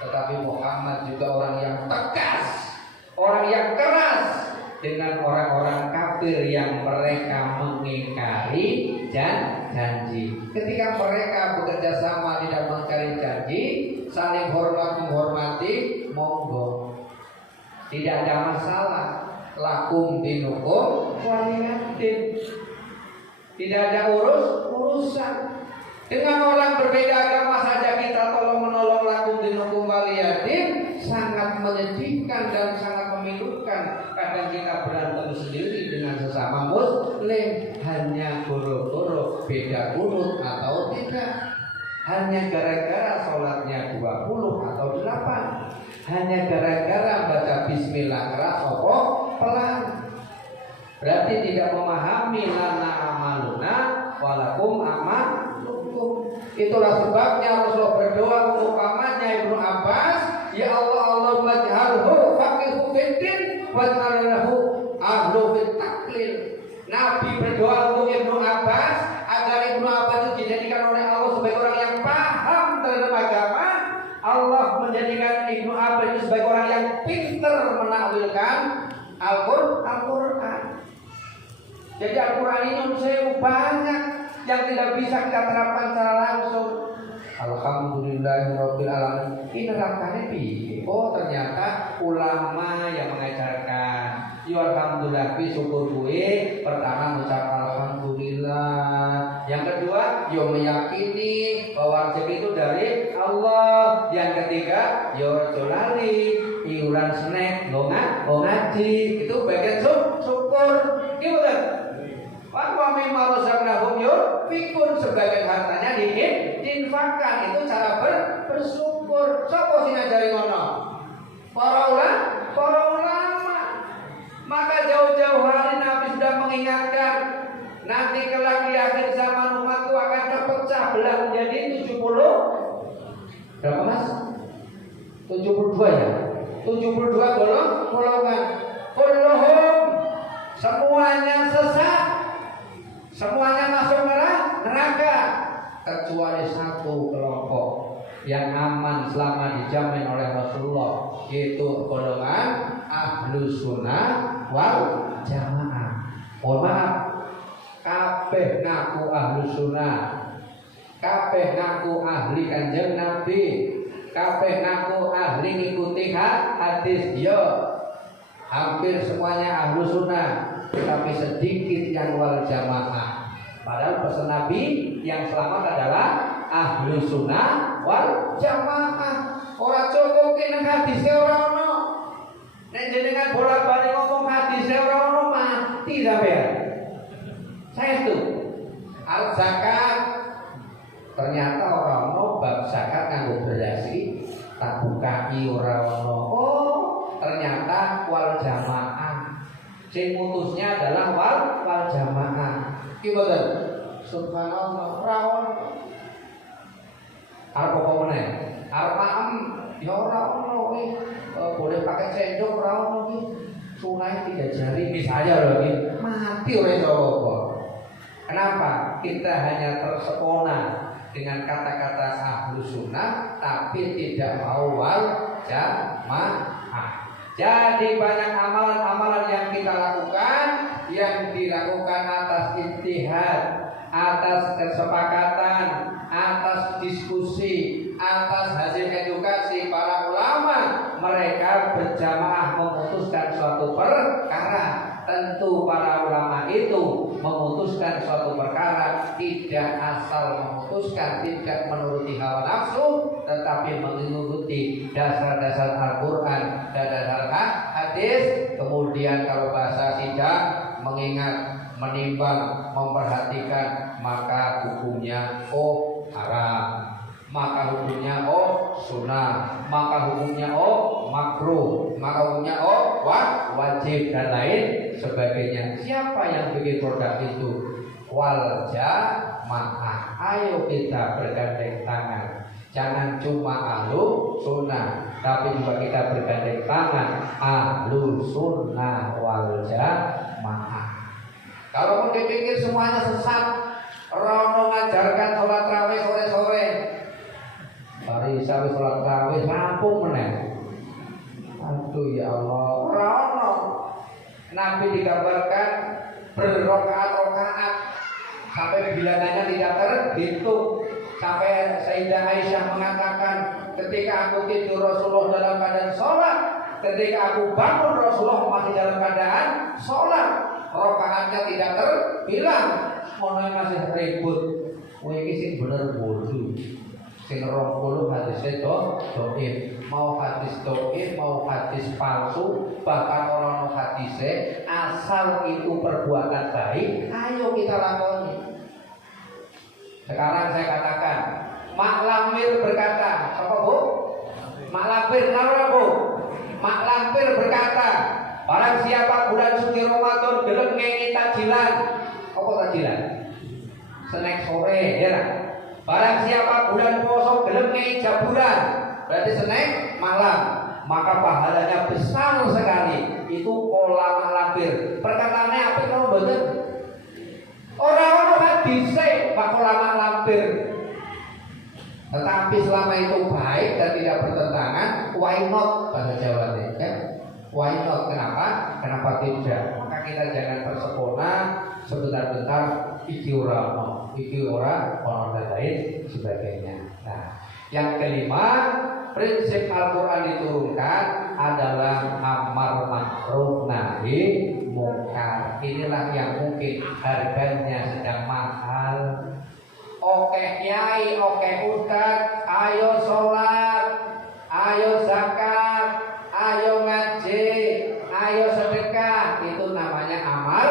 tetapi Muhammad juga orang yang tegas, orang yang keras dengan orang-orang kafir yang mereka mengingkari janji. Ketika mereka bekerja sama tidak mengingkari janji, saling hormat menghormati, monggo, tidak ada masalah. Lakum dinukum waliyadin, tidak ada urusan. Dengan orang berbeda agama saja kita tolong menolong, lakum dinukum waliyadin, sangat menyedihkan dan sangat memilukan. Kadang kita berantem sendiri dengan sesama muslim hanya goro-goro beda kunut atau tidak, hanya gara-gara sholatnya 20 atau 8, hanya gara-gara baca bismillah keras opo pelan. Berarti tidak memahami lana amaluna walakum amalukum. Itulah sebabnya Rasulullah berdoa umpamanya Ibnu Abbas, ya Allah, Allahumma ij'alhu faqihu fiddin waj'alhu ahlu fit taklil. Nabi berdoa untuk Ibnu Abbas agar Ibnu Abbas itu dijadikan oleh Allah sebagai orang yang paham terhadap agama. Allah menjadikan Ibnu Abbas itu sebagai orang yang pintar menakwilkan Al-Quran. Jadi Al-Quran ini menurut banyak yang tidak bisa kita terapkan secara langsung. Alhamdulillahirabbil alamin. Ini nerapkannya piye? Oh, ternyata ulama yang mengajarkan. Ya alhamdulillah, syukur gue. Pertama mengucap alhamdulillah. Yang kedua, yo meyakini bahwa rezeki itu dari Allah. Yang ketiga, yo lali iuran snack, lo ngaji. Itu bagian syukur. Gimana? Wa mimma razaqnahum yunfiqun, sebagian hartanya diinfakkan. Itu cara bersyukur. Sapa sing ngajari ngono? Para ulama. Maka jauh-jauh hari Nabi sudah mengingatkan, nanti kelak di akhir zaman umatku akan terpecah belah menjadi 70. Berapa mas? 72 ya? 72 golongan. Kulluhum, semuanya sesat, semuanya masuk neraka, kecuali satu kelompok yang aman selama dijamin oleh Rasulullah, yaitu golongan Ahlus Sunnah wal Jamaah. Mohon maaf, kabeh ngaku Ahlus Sunnah, kabeh ngaku ahli Kanjeng Nabi, kabeh ngaku ahli ngikuti hadis, yo hampir semuanya Ahlus Sunnah, tapi sedikit yang wal Jamaah. Padahal pesan Nabi yang selamat adalah Ahlus Sunnah wal Jamaah. Ora cukup nang hadis ora ono. Nek jenengan bolak-balik ngomong hadis ora ono, mati sampean. Saya itu al-zakat, ternyata ora ono bab zakat nganggo berasi, tak bukai ora ono. Oh, ternyata wal Jamaah. Sing mutusnya adalah wal Jamaah. Ki boten? Subhanallah, ora ono. Arep apa meneh? Arep maem ya ora ono boleh pakai sendok ora ono ki. Sunai 3 jari misalnya loh ki. Mati ora iso apa. Kenapa? Kita hanya tersepona dengan kata-kata Ahlus Sunnah tapi tidak mau wal Jamaah. Jadi banyak amalan-amalan yang kita lakukan yang dilakukan atas ijtihad, atas kesepakatan, atas diskusi, atas hasil edukasi para ulama. Mereka berjamaah memutuskan suatu perkara. Tentu para ulama itu memutuskan suatu perkara tidak asal memutuskan, tidak menuruti hawa nafsu, tetapi mengikuti dasar-dasar Al-Quran dan dasar hadis. Kemudian kalau bahasa sidang, mengingat, menimbang, memperhatikan, maka hukumnya haram, maka hukumnya sunnah, maka hukumnya makruh, maka hukumnya wajib dan lain sebagainya. Siapa yang bikin produk itu? Wal jamaah. Ayo kita bergandeng tangan. Jangan cuma ahlu sunnah, tapi juga kita bergandeng tangan ahlu sunnah wal jamaah. Kalau mau dipikir semuanya sesat, rono ngajarkan sholat tarawih sore-sore, hari sampai sholat tarawih rampung meneh. Aduh ya Allah, rono. Nabi digambarkan berrokaat-rokaat sampai bilangannya tidak terhitung. Sampai Sayyidah Aisyah mengatakan, ketika aku tidur Rasulullah dalam keadaan sholat, ketika aku bangun Rasulullah masih dalam keadaan sholat. Rokaatnya tidak terbilang. Ono masih ribut. Kowe iki sing bener bodoh. Sing 20 hadis dhaif. Mau hadis dhaif, mau hadis palsu, bahkan orang hadisnya asal itu perbuatan baik, ayo kita lakoni. Sekarang saya katakan, Mak Lampir berkata, apa Bu? Mak Lampir, kenapa Bu? Mak Lampir berkata, barang siapa bulan suci Ramadan gelem ngengi takjilan. Apa takjilan? Snack sore, ya lah. Barang siapa bulan puasa gelem ngengi jaburan, berarti snack malam, maka pahalanya besar sekali. Itu pola Mak Lampir. Perkataannya apa kamu betul? Orang-orang hadisnya Pak Mak Lampir. Tetapi selama itu baik dan tidak bertentangan, why not bahasa Jawa kan? Why not? Kenapa? Kenapa tidak? Maka kita jangan tersepona sebentar-bentar iki ora ono dan lain sebagainya. Nah, yang kelima, prinsip Al-Quran diturunkan adalah amar ma'ruf nahi mungkar. Inilah yang mungkin harganya sedang mahal. Oke kiai, oke ustaz, ayo sholat, ayo zakat, ayo ngaji, ayo sedekah. Itu namanya amar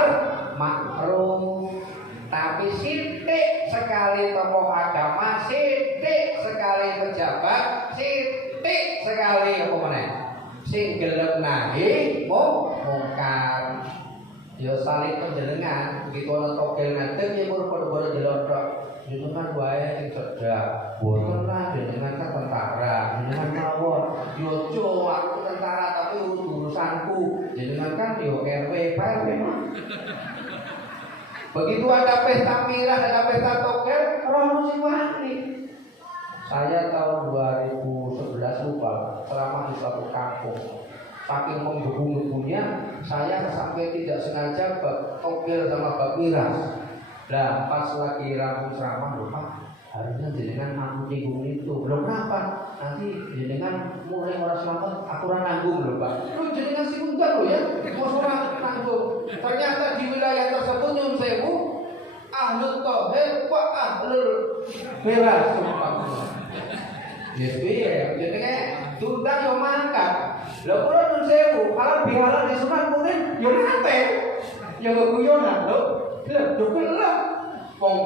ma'ruf. Tapi sithik sekali tokoh agama, sithik sekali pejabat, sithik sekali apa meneh sing gelem nahi mungkar. Ya saling panjenengan begitu ana togel ngadeg ya padha-padha delok jenengan wae sing cerdas. Boten lah jenengan kan tentara, jenengan mawon. Yo co aku tentara tapi urusanku. Jenengan kan yo RW PRW. Begitu ada pesta miras, ada pesta togel, orang mesti wani. Saya tahun 2011 lupa selama di suatu kampung, saking menggebu-gebunya saya sampai tidak sengaja togel sama bak miras. Nah pas lagi rambut ceramah lupa, harusnya jenengan mampu nyinggung itu. Belum kenapa? Nanti jenengan mulai orang selamat, aku orang nanggung loh Pak. Lu jenengan sih enggak loh ya, mau orang nanggung. Ternyata di wilayah tersebut nyun sewu ahlul tauhid wa ahlul miras. Yes piye, jenenge tundang yo mangkat. Lha kula nyun sewu, halal bihalal disunat mungkin yo nate. Yo guyonan lho. Lha dokelem wong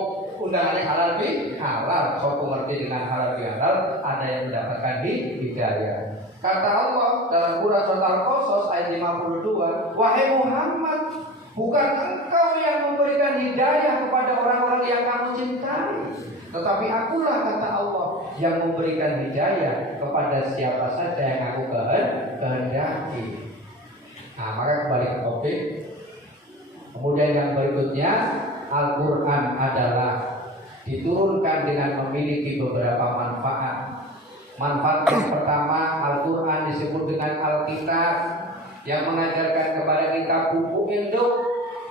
undangannya halal bi halal, sapa ngerti dengan halal bi halal, ada yang mendapatkan hidayah. Kata Allah dalam surah Al-Qasas ayat 52, wahai Muhammad, bukan engkau yang memberikan hidayah kepada orang-orang yang kamu cintai, tetapi akulah kata Allah yang memberikan hidayah kepada siapa saja yang aku kehendaki. Nah, maka kembali ke topik. Kemudian yang berikutnya, Al-Quran adalah diturunkan dengan memiliki beberapa manfaat. Manfaat yang pertama, Al-Quran disebut dengan Alkitab, yang mengajarkan kepada kita buku induk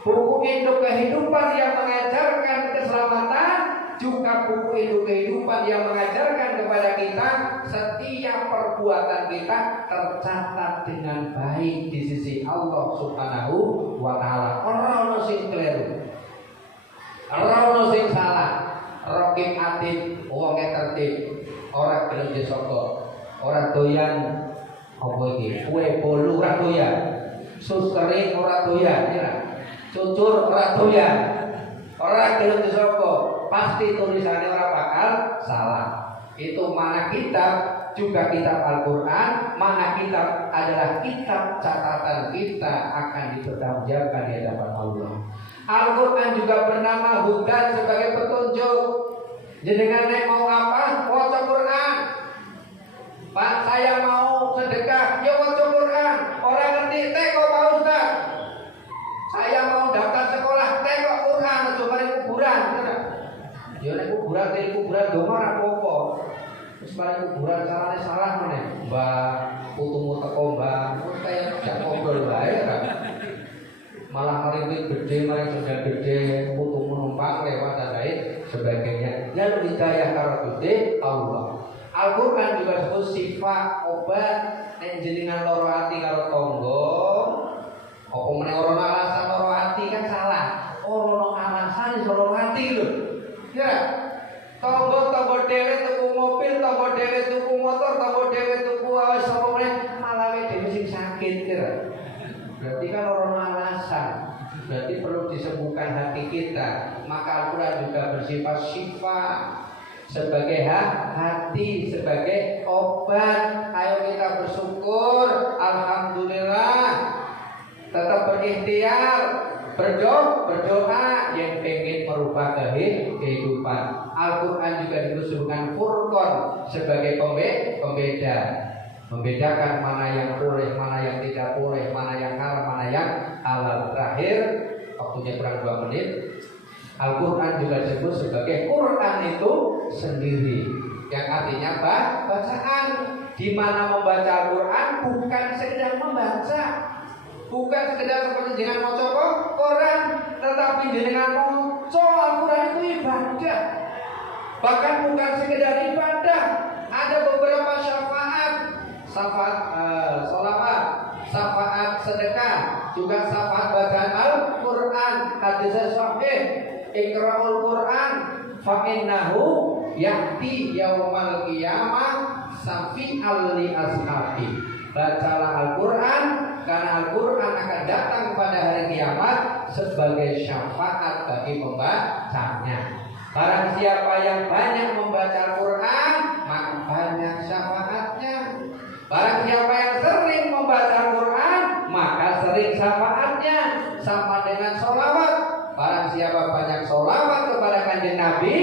buku induk kehidupan yang mengajarkan keselamatan, juga buku induk kehidupan yang mengajarkan kepada kita setiap perbuatan kita tercatat dengan baik di sisi Allah Subhanahu wa taala. Ora ono sing kleru, ora ono sing salah. Rokib atib, wonge tertib, ora gelem disogok, ora doyan apa iki? Kue bolu ora doyan, sus kering ora doyan, ya. Cucur ora doyan, ora gelem disogok, pasti tulisannya ora bakal salah. Itu mana kitab, juga kitab Al-Quran, mana kitab adalah kitab catatan kita akan dipertanggungjawabkan di hadapan Allah. Al-Quran juga bernama Hudan sebagai petunjuk. Jenengan nek mau apa? Waca Quran. Pak, saya mau sedekah, ya waca Quran. Orang ngerti teko Pak Ustaz. Saya mau daftar sekolah, teko Quran, coba di kuburan. Ya nek kuburan, dari kuburan donga ora apa-apa. Terus mari kuburan carane salah meneh. Mbak, putumu teko Mbak, kayak jak ngobrol wae kan. Malah mari gede, mari sudah gede, putumu numpak lewat dan lain sebagainya. Yang hidayah karo Gusti Allah. Al-Quran juga disebut sifat obat nek jenengan loro ati karo tangga. Apa meneh ora alasan loro ati kan salah. Ora alasan loro ati lho. Ya. Tangga dhewe tuku mobil, tangga dhewe tuku motor, tangga dhewe tuku wis apa meneh malah dhewe sing sakit kira. Berarti kan ora alasan. Berarti perlu disembuhkan hati kita. Maka Al-Quran juga bersifat syifa sebagai hati, sebagai obat. Ayo kita bersyukur, alhamdulillah. Tetap berikhtiar, berdoa yang ingin merubah kehidupan. Al-Quran juga disebutkan Furqan sebagai pembeda, membedakan mana yang boleh, mana yang tidak boleh, mana yang haram, mana yang halal. Terakhir, waktunya kurang 2 menit. Al-Quran juga disebut sebagai Quran itu sendiri, yang artinya bacaan. Di mana membaca Al-Quran bukan sekedar membaca, bukan sekedar seperti dengan maca Quran, tetapi dengan maca Al-Quran itu ibadah. Bahkan bukan sekedar ibadah, ada beberapa syafaat sholawat, syafaat sedekah, juga syafaat bacaan Al-Quran. Hadis sahih, Iqra'ul Quran fa innahu ya'ti yaumal qiyamah syafi'al li ashabi. Bacalah Al-Quran karena Al-Quran akan datang pada hari kiamat sebagai syafaat bagi pembacanya. Barang siapa yang banyak membaca Al-Quran, maka banyak syafaatnya. Barang siapa yang sering membaca Al-Quran, maka sering syafaatnya. Sama dengan sholawat. Barang siapa banyak sholawat kepada Kanjeng Nabi,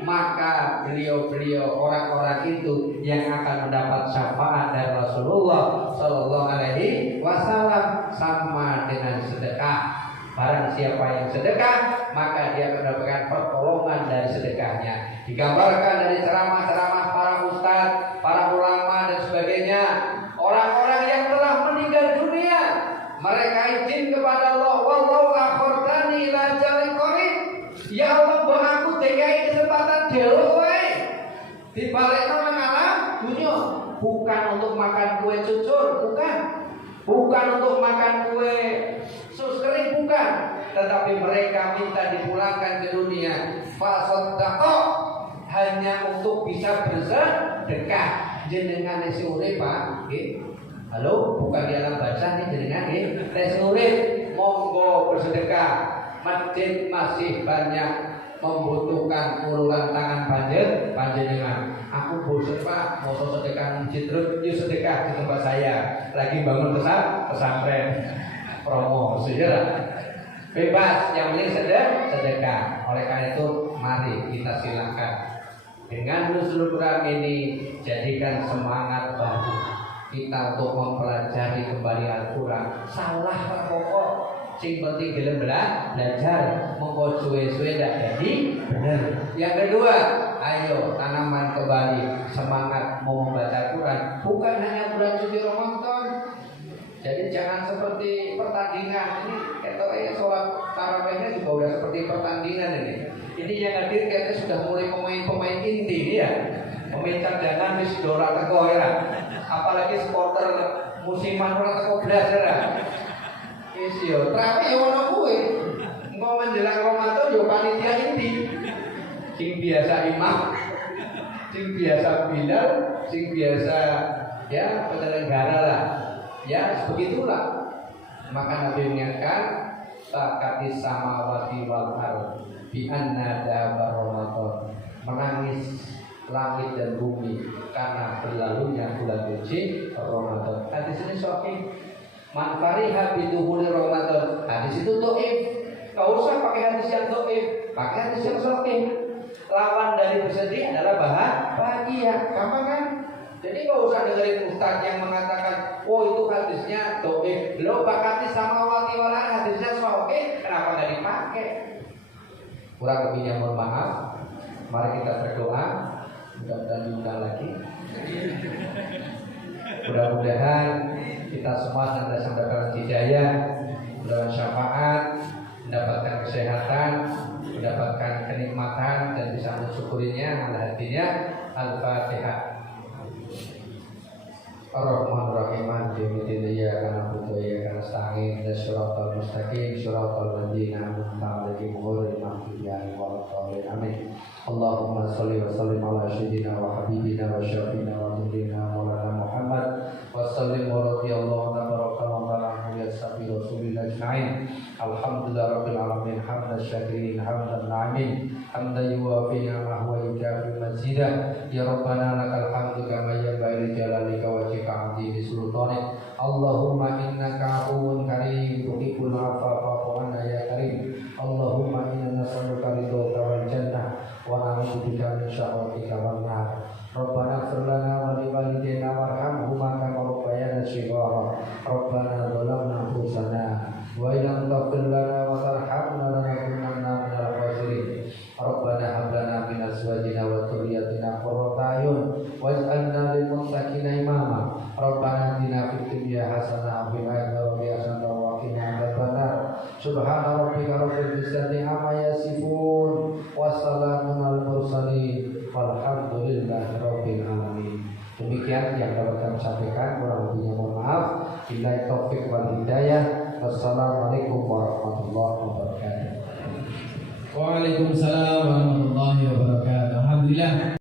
maka beliau-beliau orang-orang itu yang akan mendapat syafaat dari Rasulullah Sallallahu Alaihi Wasallam. Sama dengan sedekah. Barang siapa yang sedekah, maka dia mendapatkan pertolongan dari sedekahnya. Digambarkan dari ceramah-ceramah para ustadz, para ulama dan sebagainya. Orang-orang yang telah meninggal dunia, mereka izin kepada Allah, wallahu akhirtani ila jalin qarib. Ya Allah, mbok aku dikai kesempatan delok wae. Dibalekno nang alam dunya, bukan untuk makan kue cucur, bukan. Bukan untuk makan kue sus kering, bukan. Tetapi mereka minta dipulangkan ke dunia. Fasadaqo, hanya untuk bisa bersedekah. Jenengan isi urip Pak, nggih. Halo, bukan di alam baca nih jenengan nggih. Tes urip monggo bersedekah. Masjid masih banyak membutuhkan uluran tangan panjenengan. Aku bosan Pak, mau sedekah masjid terus, yuk sedekah di tempat saya. Lagi bangun pesantren, promo, sejarah. Bebas, yang penting sedekah. Oleh karena itu, mari kita silakan. Dengan nuzul Quran ini, jadikan semangat baru kita untuk mempelajari kembali Al-Quran. Salah pokok. Sing penting gelem belajar, monggo suwe-suwe ndak jadi bener. Yang kedua, ayo tanaman kembali semangat mau membaca Al-Quran, bukan hanya bulan suci Ramadan. Jadi jangan seperti pertandingan ini, kayak sholat seperti pertandingan ini. Ini yang hadir kayaknya sudah mulai pemain-pemain inti nih ya. Pemain cadangan wis dora teko ya. Apalagi supporter musiman ora teko blas ya. Wis yo, trawe yo ono kuwi. Engko menjelang Ramadan yo panitia inti. Sing biasa imam, sing biasa bilal, sing biasa ya penyelenggara lah. Ya, begitulah. Maka Nabi mengingatkan takatis samawati wal ardh bi anna dabar Ramadan. Menangis langit dan bumi karena berlalunya bulan suci Ramadan. Hadis ini sahih. Man fariha biduhuli Ramadan. Hadis itu dhaif. Enggak usah pakai hadis yang dhaif, pakai hadis yang sahih. Lawan dari bersedih adalah bahagia. Gampang kan? Jadi nggak usah dengerin ustaz yang mengatakan, oh itu hadisnya dhaif. Lo bakati sama wati wala hadisnya sahih, kenapa nggak dipakai? Kurang lebihnya mohon maaf. Mari kita berdoa. Mudah-mudahan diundang lagi. Mudah-mudahan kita semua senantiasa mendapatkan hidayah, mendapatkan syafaat, mendapatkan kesehatan, mendapatkan kenikmatan dan bisa mensyukurinya ala hatinya. Al-Fatihah. Ar-Rahman Ar-Rahim Jami'in iyyaka na'budu wa iyyaka nasta'in Shiratal mustaqim Shiratal ladzina an'amta 'alaihim ghairil maghdubi 'alaihim waladdallin. Amin. Allahumma shalli wa sallim ala sayyidina wa habibina wa syafiina wa nabiyyina Maulana Muhammad wa sallim wa radhiyallahu tabaraka wa ta'ala ya sabi rasulillah ajma'in. Alhamdulillah rabbil alamin hamdan syakirin hamdan na'imin hamdan yuwafi ni'amahu wa yukafi mazidah. Ya Rabbana lakal hamdu kama yanbaghi li jalalika wa azimi sultanik. Allahumma innaka afuwun karim tuhibbul 'afwa fa'fu 'anna ya karim. Allahumma inna nas'aluka ridhaka wal jannah wa na'udzubika min syarrika wan nar. Rabbana ighfir lana wa li walidayna warhamhuma kama rabbayana shighara. Rabbana zalamna anfusana wa in lam taghfir lana wa tarhamna lanakunanna minal khasirin. Rabbana hab lana min azwajina wa dhurriyyatina qurrata a'yun waj'alna lil muttaqina imama. Rabbana atina fid dunya hasanah wa fil akhirati hasanah wa qina adzabannar. Subhana rabbika rabbil izzati amma yasifun wa salamun alal mursalin walhamdulillahi rabbil alamin. Demikian yang dapat kami sampaikan, kurang lebihnya mohon maaf. Billahi taufik wal hidayah. Wassalamualaikum warahmatullahi wabarakatuh. Waalaikumsalam warahmatullahi wabarakatuh. Alhamdulillah.